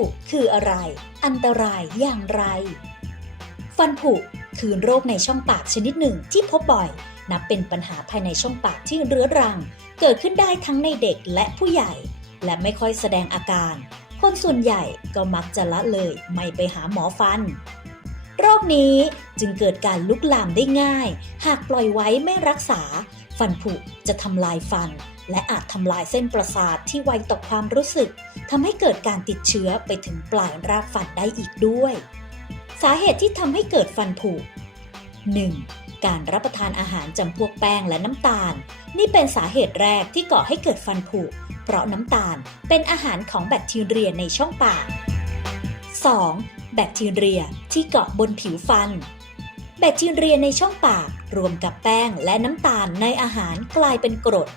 ผุคืออะไร อันตรายอย่างไร ฟันผุคือโรคในช่องปากชนิดหนึ่งที่พบบ่อย นับเป็นปัญหาภายในช่องปากที่เรื้อรัง เกิดขึ้นได้ทั้งในเด็กและผู้ใหญ่ และไม่ค่อยแสดงอาการ คนส่วนใหญ่ก็มักจะละเลยไม่ไปหาหมอฟัน โรคนี้จึงเกิดการลุกลามได้ง่าย หากปล่อยไว้ไม่รักษา ฟันผุจะทำลายฟัน และอาจทำลายเส้นประสาทที่ไวต่อความรู้สึกทำให้เกิดการติดเชื้อไปถึงปลายรากฟันได้อีกด้วย สาเหตุที่ทำให้เกิดฟันผุ 1. การรับประทานอาหารจำพวกแป้งและน้ำตาล นี่เป็นสาเหตุแรกที่ก่อให้เกิดฟันผุ เพราะน้ำตาลเป็นอาหารของแบคทีเรียในช่องปาก 2. แบคทีเรียที่เกาะบนผิวฟัน แบคทีเรียในช่องปากรวมกับแป้งและน้ำตาลในอาหารกลายเป็นกรด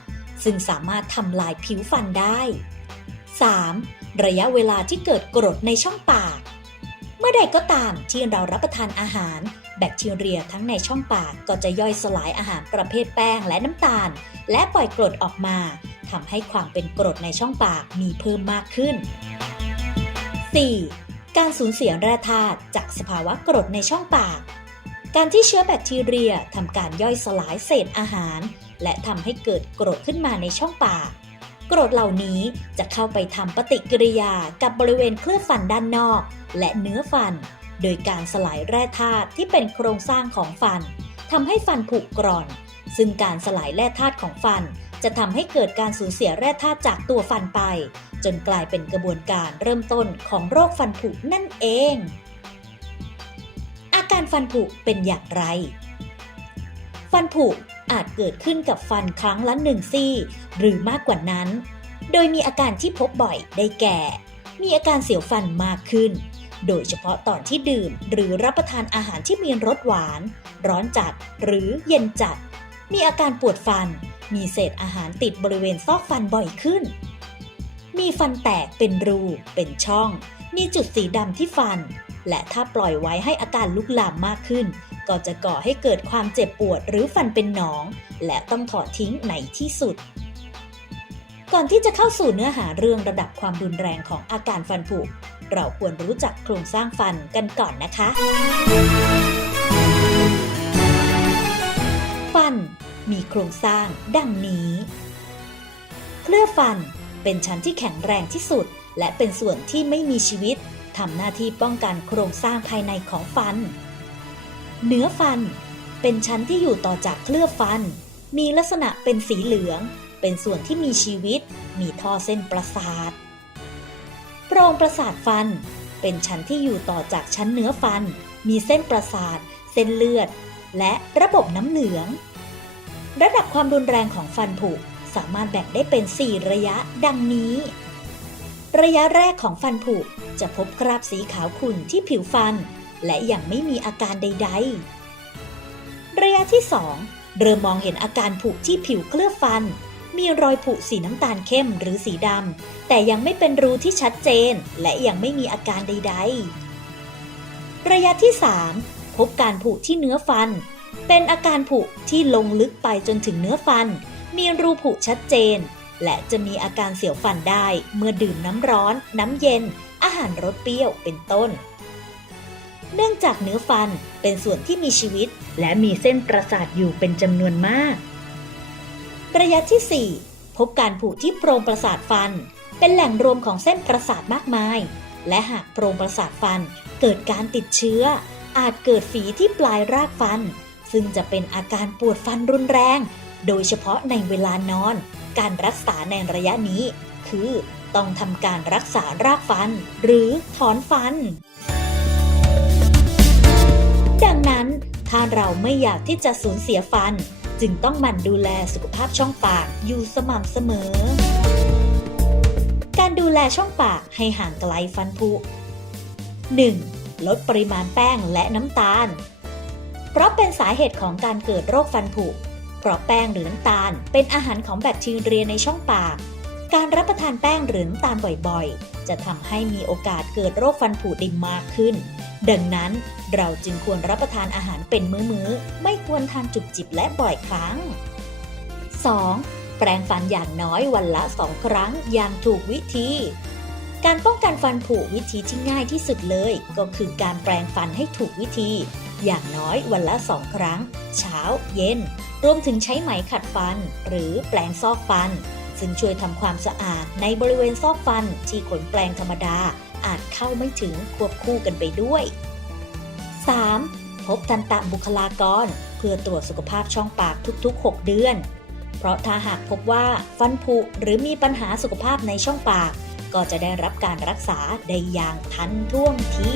ซึ่งสามารถทำลายผิวฟันได้ 3. ระยะเวลาที่เกิดกรดในช่องปาก เมื่อใดก็ตามที่เรารับประทานอาหาร แบคทีเรียทั้งในช่องปากก็จะย่อยสลายอาหารประเภทแป้งและน้ำตาล และปล่อยกรดออกมาทำให้ความเป็นกรดในช่องปากมีเพิ่มมากขึ้น 4. การสูญเสียแร่ธาตุจากสภาวะกรดในช่องปาก การที่เชื้อแบคทีเรียทำการย่อยสลายเศษอาหาร และทำให้เกิดกรดขึ้นมาในช่องปากกรดเหล่านี้จะเข้าไปทำปฏิกิริยากับบริเวณเคลือบฟันด้านนอก และเนื้อฟัน โดยการสลายแร่ธาตุที่เป็นโครงสร้างของฟันทำให้ฟันผุกร่อน ซึ่งการสลายแร่ธาตุของฟัน จะทำให้เกิดการสูญเสียแร่ธาตุจากตัวฟันไป จนกลายเป็นกระบวนการเริ่มต้นของโรคฟันผุนั่นเอง การฟันผุเป็นอย่างไร ฟันผุอาจเกิดขึ้นกับฟันครั้งละหนึ่งซี่ หรือมากกว่านั้น โดยมีอาการที่พบบ่อยได้แก่ มีอาการเสียวฟันมากขึ้น โดยเฉพาะตอนที่ดื่มหรือรับประทานอาหารที่มีรสหวาน ร้อนจัดหรือเย็นจัด มีอาการปวดฟัน มีเศษอาหารติดบริเวณซอกฟันบ่อยขึ้น มีฟันแตกเป็นรู เป็นช่อง มีจุดสีดำที่ฟัน และถ้าปล่อยไว้ให้อาการลุกลามมากขึ้น ก็จะก่อให้เกิดความเจ็บปวดหรือฟันเป็นหนอง และต้องถอดทิ้งในที่สุด ก่อนที่จะเข้าสู่เนื้อหาเรื่องระดับความรุนแรงของอาการฟันผุ เราควรรู้จักโครงสร้างฟันกันก่อนนะคะ ฟัน มีโครงสร้างดังนี้ เคลือบฟันเป็นชั้นที่แข็งแรงที่สุด และเป็นส่วนที่ไม่มีชีวิต ทำหน้าที่ป้องกันโครงสร้างภายในของฟัน เนื้อฟัน เป็นชั้นที่อยู่ต่อจากเคลือบฟัน มีลักษณะเป็นสีเหลือง เป็นส่วนที่มีชีวิต มีท่อเส้นประสาทโพรงประสาทฟัน เป็นชั้นที่อยู่ต่อจากชั้นเนื้อฟัน มีเส้นประสาท เส้นเลือด และระบบน้ำเหลือง ระดับความรุนแรงของฟันผุสามารถแบ่งได้เป็น 4 ระยะดังนี้ ระยะแรกของฟันผุจะพบคราบสีขาวขุ่นที่ผิวฟัน และยังไม่มีอาการใด ๆ ระยะที่ 2 เริ่มมองเห็นอาการผุที่ผิวเคลือบฟัน มีรอยผุสีน้ำตาลเข้มหรือสีดำแต่ยังไม่เป็นรูที่ชัดเจน และยังไม่มีอาการใด ๆ ระยะที่ 3 พบการผุที่เนื้อฟัน เป็นอาการผุที่ลงลึกไปจนถึงเนื้อฟัน มีรูผุชัดเจน และจะมีอาการเสียวฟันได้เมื่อดื่มน้ำร้อน น้ำเย็น อาหารรสเปรี้ยวเป็นต้น เนื่องจากเนื้อฟันเป็นส่วนที่มีชีวิต และมีเส้นประสาทอยู่เป็นจำนวนมาก ระยะที่ 4 พบการผุที่โพรงประสาทฟัน เป็นแหล่งรวมของเส้นประสาทมากมาย และหากโพรงประสาทฟันเกิดการติดเชื้อ อาจเกิดฝีที่ปลายรากฟัน ซึ่งจะเป็นอาการปวดฟันรุนแรง โดยเฉพาะในเวลานอน การรักษาในระยะนี้ คือต้องทำการรักษารากฟัน หรือถอนฟัน ดังนั้นถ้าเราไม่อยากที่จะสูญเสียฟัน จึงต้องหมั่นดูแลสุขภาพช่องปากอยู่สม่ำเสมอ การดูแลช่องปากให้ห่างไกลฟันผุ 1. ลดปริมาณแป้งและน้ำตาล เพราะเป็นสาเหตุของการเกิดโรคฟันผุ เพราะแป้งหรือน้ำตาล เป็นอาหารของแบคทีเรียในช่องปาก การรับประทานแป้งหรือน้ำตาลบ่อยๆ จะทำให้มีโอกาสเกิดโรคฟันผุได้มากขึ้น ดังนั้นเราจึงควรรับประทานอาหารเป็นมื้อๆ ไม่ควรทานจุบจิบและบ่อยครั้ง 2. แปรงฟันอย่างน้อยวันละ2ครั้งอย่างถูกวิธีการป้องกันฟันผุวิธีที่ง่ายที่สุดเลย ก็คือการแปรงฟันให้ถูกวิธี อย่างน้อยวันละสองครั้ง เช้า เย็น รวมถึงใช้ไหมขัดฟัน หรือแปรงซอกฟัน ซึ่งช่วยทำความสะอาดในบริเวณซอกฟันที่ขนแปรงธรรมดาอาจเข้าไม่ถึงควบคู่กันไปด้วย 3. พบทันตะบุคลากร เพื่อตรวจสุขภาพช่องปากทุก ๆ 6 เดือน เพราะถ้าหากพบว่าฟันผุหรือมีปัญหาสุขภาพในช่องปาก ก็จะได้รับการรักษาได้อย่างทันท่วงที